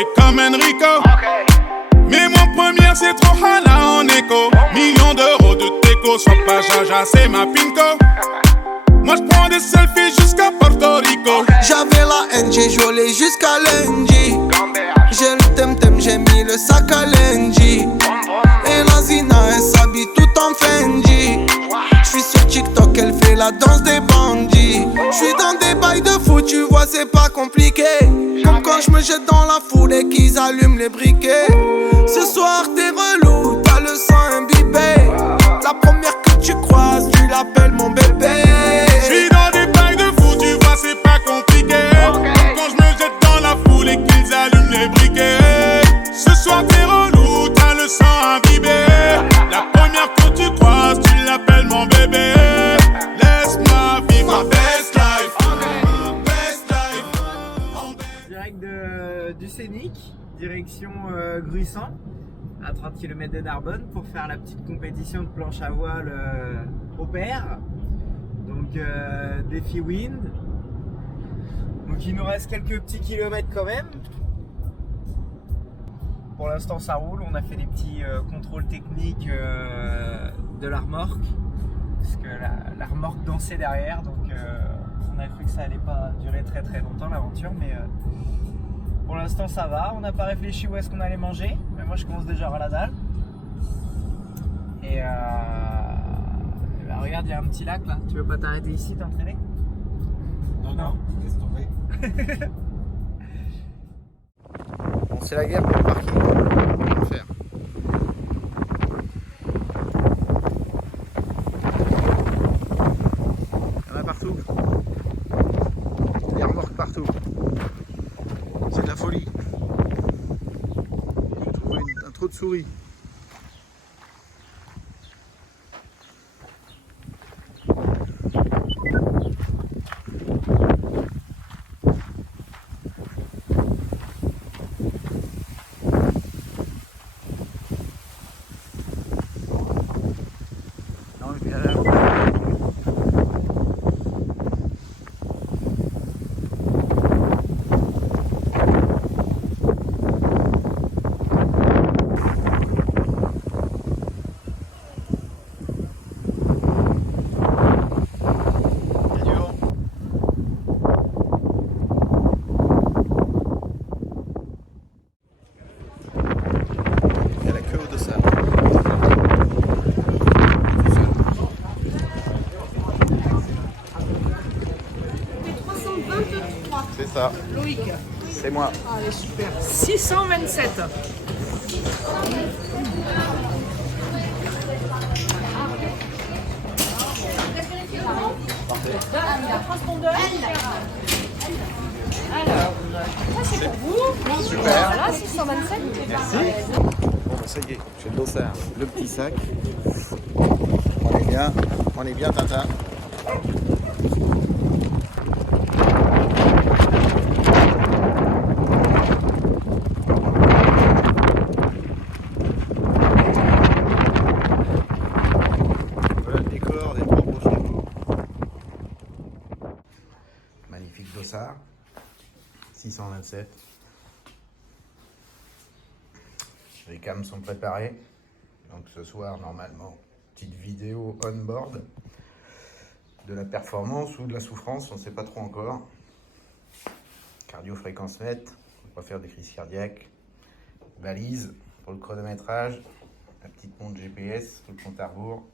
fais comme Enrico. Mais mon premier c'est trop hala en écho. Millions d'euros de déco, sois pas jaja, c'est ma pinko. Moi j'prends des selfies jusqu'à Porto Rico. J'avais la haine, j'ai joué jusqu'à lundi. J'ai le temtem, j'ai mis le sac à lundi. Et la Zina, elle s'habille tout en Fendi. J'suis sur TikTok, elle fait la danse des bandits. J'suis dans des bails de fou, tu vois c'est pas compliqué. Comme quand j'me jette dans la foule et qu'ils allument les briquets. Ce soir t'es relou, t'as le sang imbibé. La première que tu croises, tu l'appelles mon bébé. J'suis dans des bails de fou, tu vois c'est pas compliqué. Comme quand j'me jette dans la foule et qu'ils allument les briquets. Ce soir t'es relou, t'as le sang imbibé. La première que tu croises, tu l'appelles mon bébé. Laisse-moi vivre ma best life. Direct du Scénic, direction Gruissan, à 30 km de Narbonne, pour faire la petite compétition de planche à voile au pair. Donc défi wind. Donc il nous reste quelques petits kilomètres quand même. Pour l'instant ça roule, on a fait des petits contrôles techniques de la remorque. Parce que la remorque dansait derrière, donc on a cru que ça allait pas durer très très longtemps l'aventure, mais pour l'instant ça va. On n'a pas réfléchi où est-ce qu'on allait manger, mais moi je commence déjà à avoir la dalle. Et bah, regarde, il y a un petit lac là. Tu veux pas t'arrêter ici, t'entraîner? Non, laisse tomber. Bon, c'est la guerre pour le parking. On va faire. Il y en a partout. Des remorques partout. C'est de la folie. J'ai trouvé un trou de souris. C'est ça. Loïc. C'est moi. Allez, super. 627. Alors, ça c'est pour vous. Super. Voilà, 627. Merci. Bon, bah, ça y est, j'ai le dossard, le petit sac. On est bien, Tintin. Voilà le décor des trois prochains jours. Magnifique dossard. 627. Les cams sont préparés. Donc ce soir, normalement, petite vidéo on-board de la performance ou de la souffrance, on ne sait pas trop encore. Cardio-fréquence mètre, on va faire des crises cardiaques. Valise pour le chronométrage. La petite montre GPS, le compte à rebours.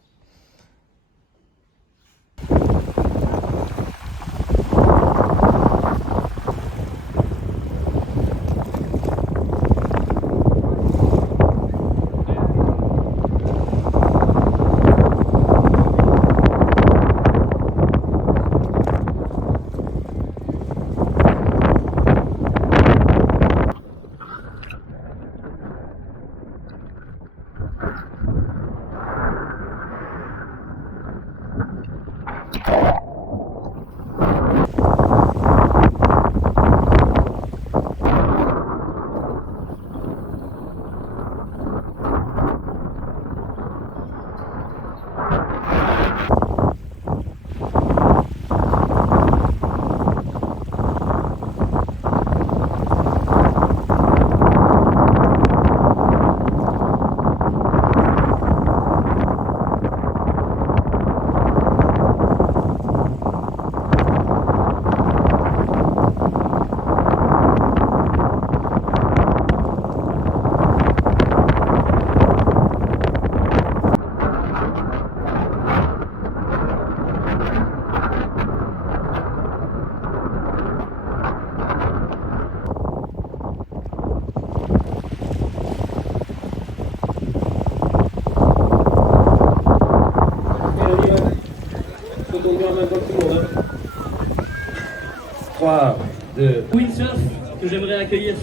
3, 2. Windsurf, que j'aimerais accueillir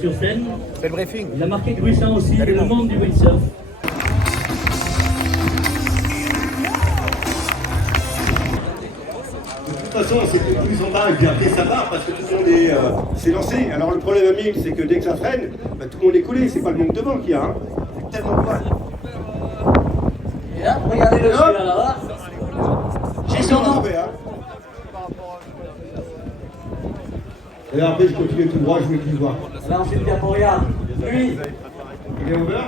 sur scène. C'est le briefing. Il a marqué Gruissant aussi, le monde du windsurf. De toute façon, c'est que tout en bas, et puis après ça part parce que tout le monde s'est lancé. Alors le problème à 1000, c'est que dès que ça freine, bah, tout le monde est collé. C'est pas le manque de vent qu'il y a. Hein. C'est tellement quoi. Et là, regardez le celui-là là-bas. J'ai son nom. Hein. Et là, après, je continue tout droit, je vais plus voir. Là, ensuite, il y a Montréal. Lui, Il est over.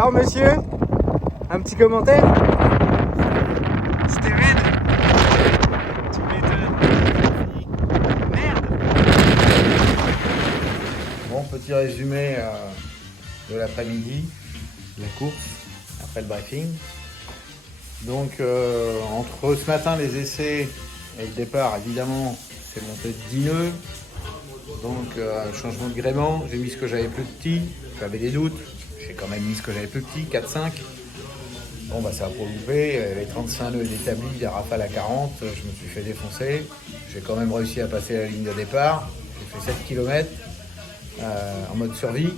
Alors monsieur, un petit commentaire? Steven, tu m'étonnes. Merde. Bon, petit résumé de l'après-midi, de la course, après le briefing. Donc, entre ce matin, les essais et le départ, évidemment, c'est monté de 10 nœuds. Donc, changement de gréement, j'ai mis ce que j'avais plus petit, j'avais des doutes, j'ai quand même mis ce que j'avais plus petit, 4-5. Bon, bah ça a pas loupé, les 35 nœuds d'établi, des rafales à 40, je me suis fait défoncer. J'ai quand même réussi à passer la ligne de départ, j'ai fait 7 km en mode survie.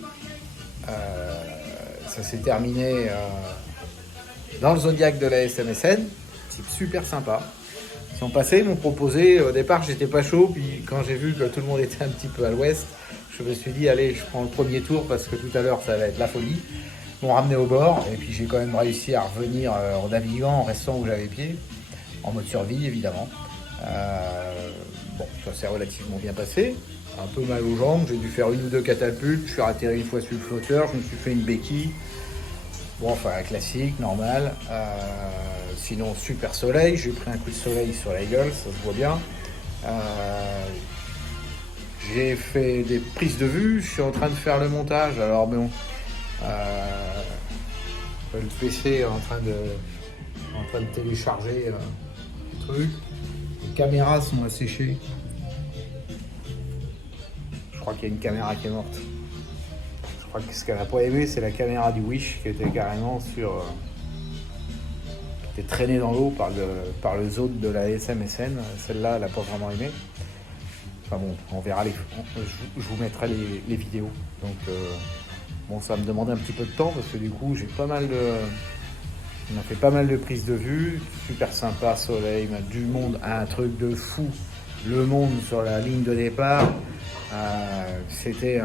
Ça s'est terminé dans le Zodiac de la SMSN, type super sympa. Ils sont passés, ils m'ont proposé, au départ j'étais pas chaud, puis quand j'ai vu que tout le monde était un petit peu à l'ouest, je me suis dit allez, je prends le premier tour parce que tout à l'heure ça va être la folie. Ils m'ont ramené au bord et puis j'ai quand même réussi à revenir en naviguant, en restant où j'avais pied, en mode survie évidemment. Bon, ça s'est relativement bien passé, un peu mal aux jambes, j'ai dû faire une ou deux catapultes, je suis atterri une fois sur le flotteur, je me suis fait une béquille. Bon, enfin, classique, normal. Sinon, super soleil. J'ai pris un coup de soleil sur la gueule, ça se voit bien. J'ai fait des prises de vue. Je suis en train de faire le montage. Alors, bon, le PC est en train de télécharger des trucs. Les caméras sont asséchées. Je crois qu'il y a une caméra qui est morte. Je crois que ce qu'elle n'a pas aimé, c'est la caméra du Wish qui était carrément qui était traînée dans l'eau par le zone de la SMSN. Celle-là, elle n'a pas vraiment aimé. Enfin bon, on verra je vous mettrai les vidéos. Donc bon, ça va me demander un petit peu de temps parce que du coup, on a fait pas mal de prises de vue. Super sympa, soleil, du monde, un truc de fou. Le monde sur la ligne de départ, c'était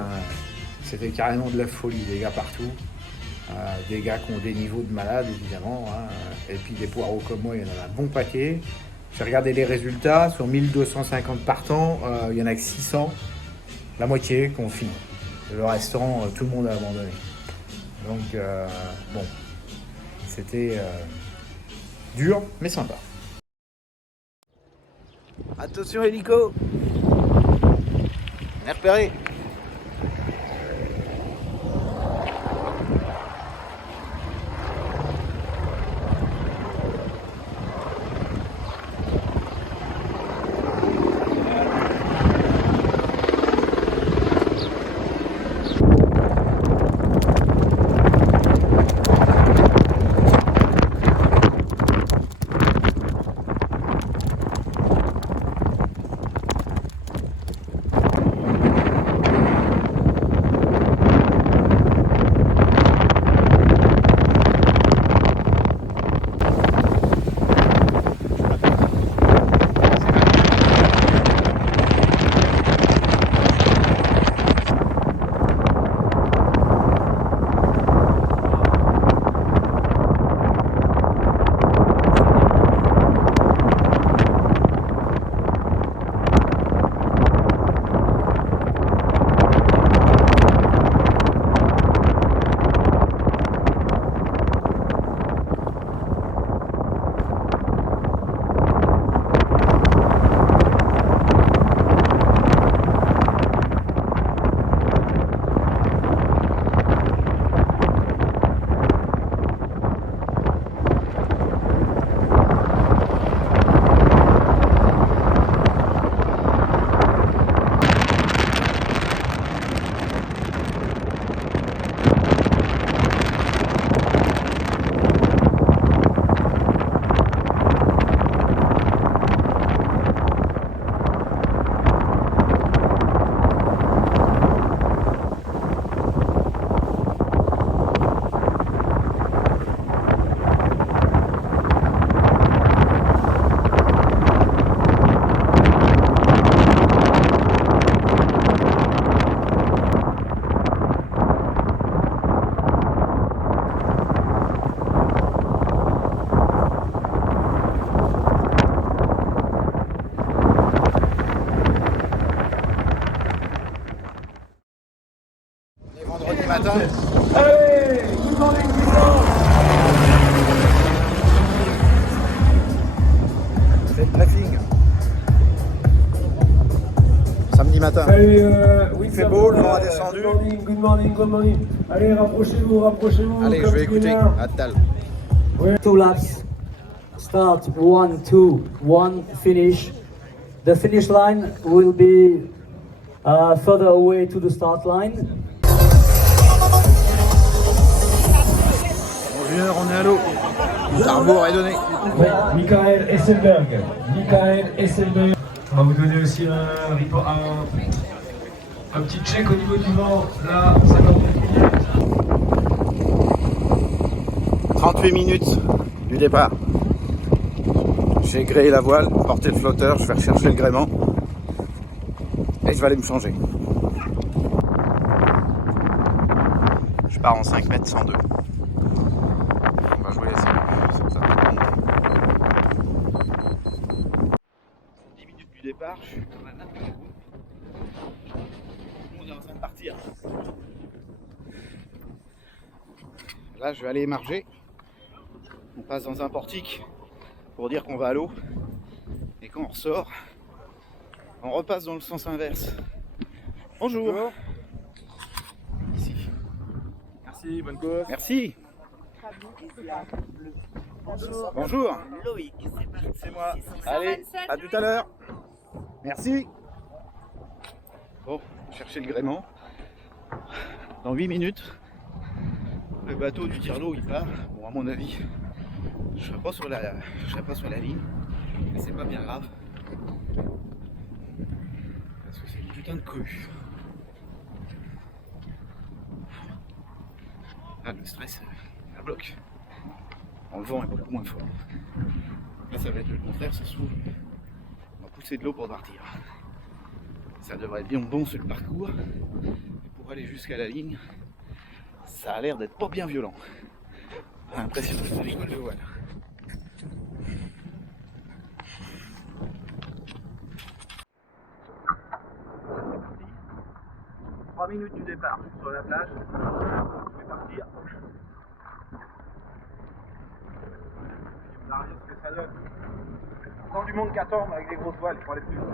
carrément de la folie, des gars partout, des gars qui ont des niveaux de malades évidemment, hein, et puis des poireaux comme moi, il y en a un bon paquet. J'ai regardé les résultats, sur 1250 partants, il y en a que 600, la moitié qui ont fini. Le restant, tout le monde a abandonné. Donc bon, c'était dur mais sympa. Attention hélico, on est repéré. Martin. Salut, oui, Il fait beau, le vent a descendu. Good morning, good morning, good morning. Allez, rapprochez-vous, rapprochez-vous. Allez, je comme vais écouter. Skinner. Attal. 2 laps. Start 1, 2, 1, finish. The finish line will be further away to the start line. Bonjour, on est à l'eau. L'arbour est donné. Ouais, Michael Esselberg. Michael Esselberg. On va vous donner aussi un petit check au niveau du vent. Là, 38 minutes du départ. J'ai gréé la voile, porté le flotteur, je vais rechercher le gréement. Et je vais aller me changer. Je pars en 5 mètres 102. On va jouer les 5. 10 minutes du départ, je suis dans la nappe. On est en train de partir. Là, je vais aller émarger. On passe dans un portique pour dire qu'on va à l'eau. Et quand on ressort, on repasse dans le sens inverse. Bonjour. Ici. Merci, bonne course. Merci. Bonjour. Loïc, C'est moi. Allez, à tout à l'heure. Merci. Bon, chercher le gréement. Dans 8 minutes, le bateau du tire-l'eau il part. Bon, à mon avis, je serai pas sur la ligne, mais c'est pas bien grave. Parce que c'est une putain de cohue. Ah, le stress, ça bloque. Le vent est beaucoup moins fort. Là, ça va être le contraire, ça s'ouvre. On va pousser de l'eau pour partir. Ça devrait être bien bon sur le parcours. Et pour aller jusqu'à la ligne, ça a l'air d'être pas bien violent. Impressionnant, l'école de voile. « 3 minutes du départ sur la plage. Je vais partir. On regarde ce que ça donne. Encore du monde qui attend avec des grosses voiles pour aller plus vite.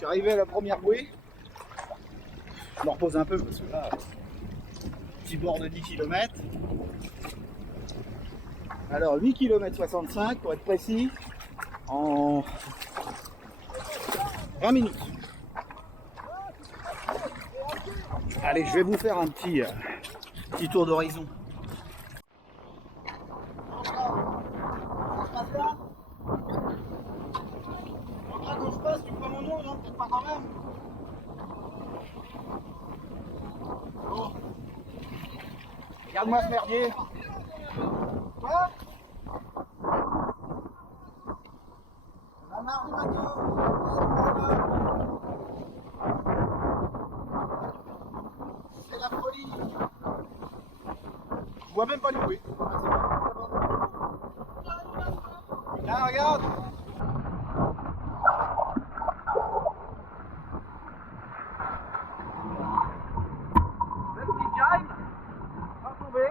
suis arrivé à la première bouée. Je me repose un peu parce que là, petit bord de 10 km. Alors 8 km 65 pour être précis, en 20 minutes. Allez, je vais vous faire un petit tour d'horizon. Quand je passe, tu prends mon nom, non? Peut-être pas quand même. Bon. Regarde-moi ce merdier. Quoi? On a marre du bateau. C'est la folie. Je vois même pas le bruit. Là, regarde. Le petit Jaime va tomber.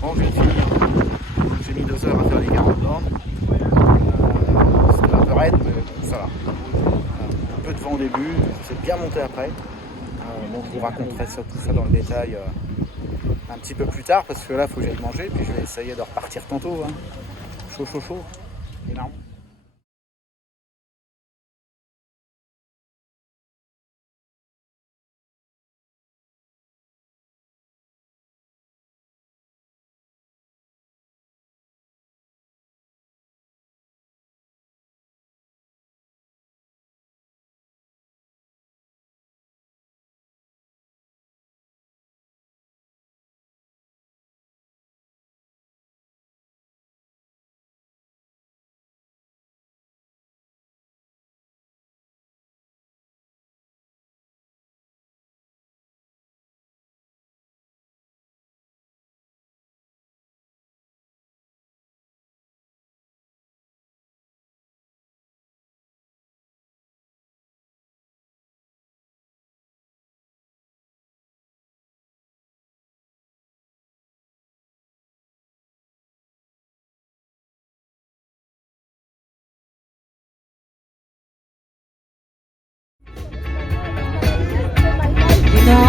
Bon, j'ai fini. J'ai mis 2 heures à faire les 40 bornes. C'était un peu raide, mais bon, ça va. Un peu de vent au début, c'est bien monté après. Donc je vous raconterai tout ça dans le détail un petit peu plus tard, parce que là, il faut que j'aille manger, puis je vais essayer de repartir tantôt. Hein. Chaud, chaud, chaud. Énorme.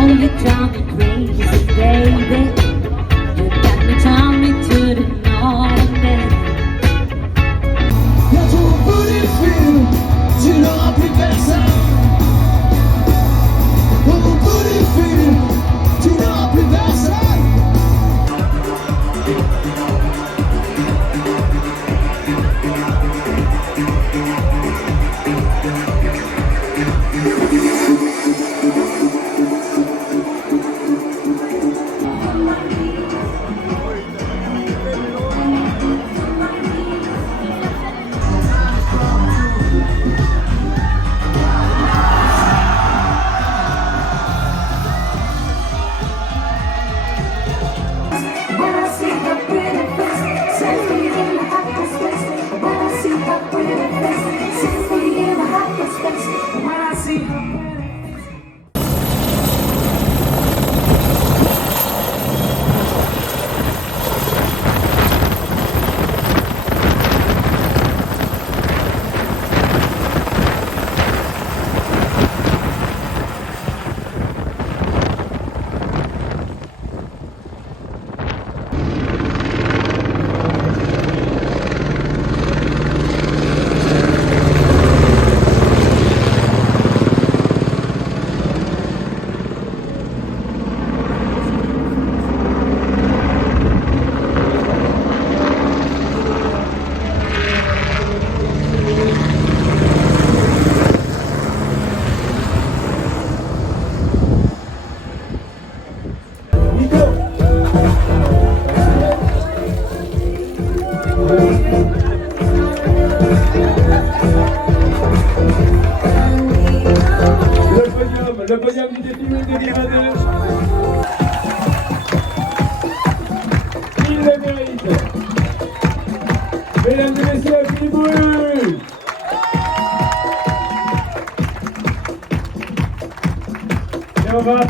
You drive me crazy, baby. You got me, turn me to the north. Quand ton bout du fil, tu n'auras plus personne. Au bout du fil, tu n'auras plus personne.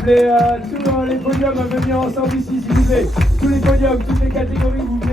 appeler tous les podiums à venir ensemble ici, s'il vous plaît. Tous les podiums, toutes les catégories, vous venez